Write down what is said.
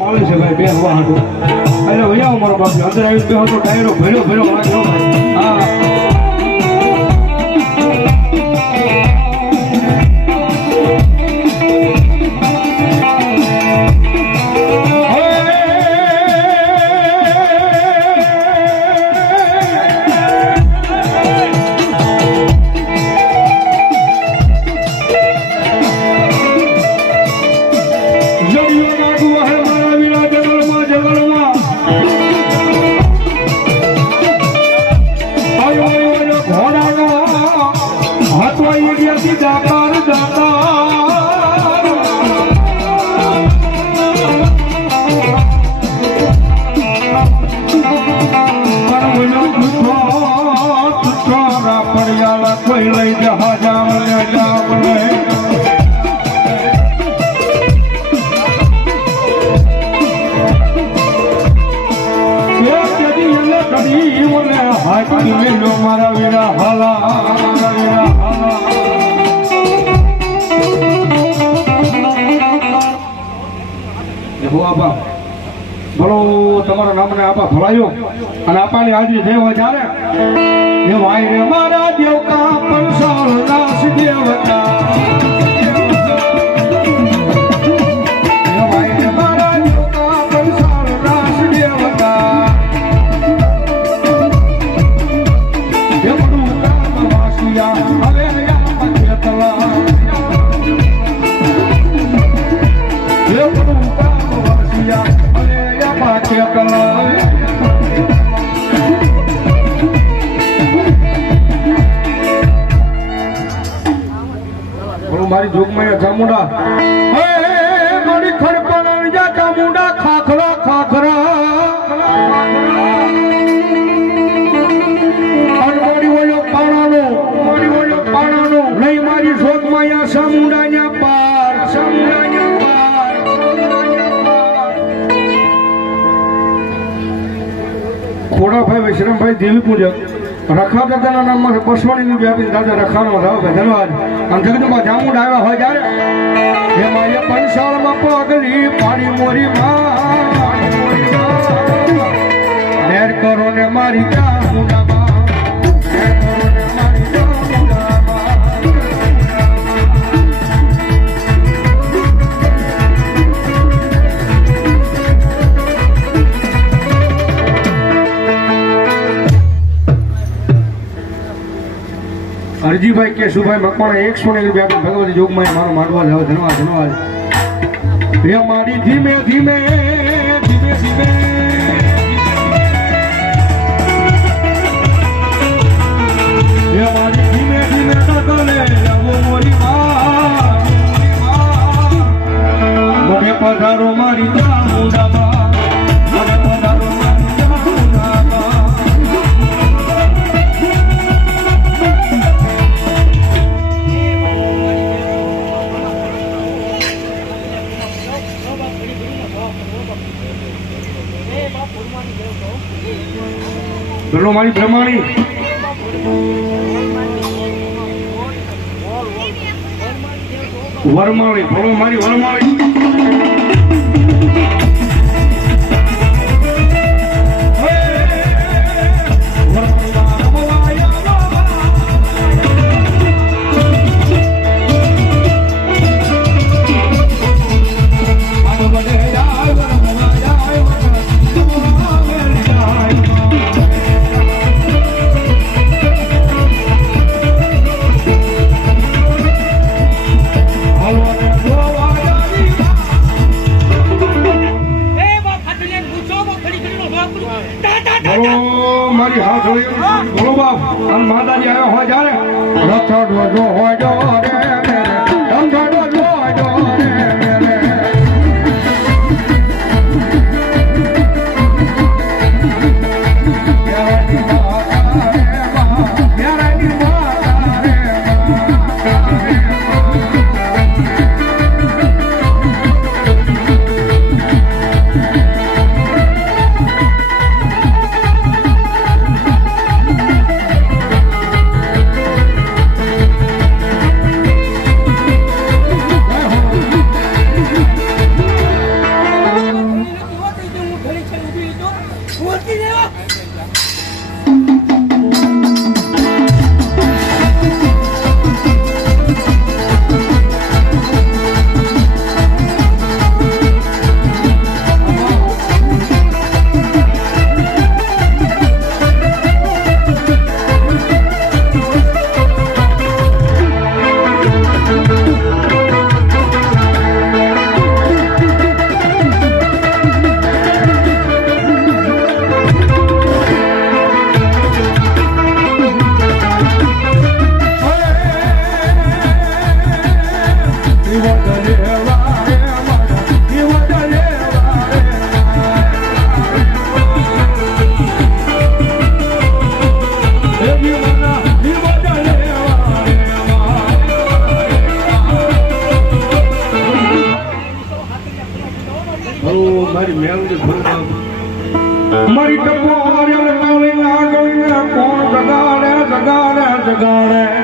માલે છે ભાઈ બેસવા હાટું એટલે ભૈયા મારો બાપ અંદર આવી બેહો તો ટાયરો ભર્યો ભર્યો લાગ્યો ભાઈ હા કોઈ લઈ જહા જાવલે જાવલે હાથી મેલો મારા વીરા હાલા આપા બોલો તમારા નામને આપા ભળાયો અને આપાની હાજરી જેવા જ્યારે એ ભાઈ રે મારા દેવકા પંસાળ દાસ દેવતા મારી જોગમાં ચામુંડા મારી ખડપણ જા ચામુંડા ખાખરા ખાખરા મારી ઓલો પાણાનો નહીં મારી જોગમાં યા ચામુંડા યા પાર ચામુંડા યા પાર ખોડાભાઈ વિશ્રામભાઈ દેવી પૂજક રખા દાદાના નામમાં બસવાણીની વ્યાપી દાદા રખાનો રાવ ધન્યવાદ આમ જગદંબા ચામુંડા આવ્યા હોય જ્યારે હે મારી પંસાળમાં પગલી પાણી મોરી નેર કરો ને મારી ચામુંડામાં હરજીભાઈ કેશુભાઈ મકવાણા 100 ભગવતી જોગમાં મારો માંડવા જાવ ધન્યવાદ ધન્યવાદ હે મારી ધીમે ધીમે ધીમે ધીમે હે મારી ધીમે ધીમે તકલે આવો મોરી મને પધારો મારી ચામુંડામાં બોલો મારી બ્રહ્માણી વરમાળી બોલો મારી વરમાળી મારી હાથ બોલો બાપ અને માતાજી આવ્યો હોય જ્યારે રથડ વધો હોય જો મારી મેલડી ભરવા મારી ટપો કોણ જગાડે જગાડે જગાડે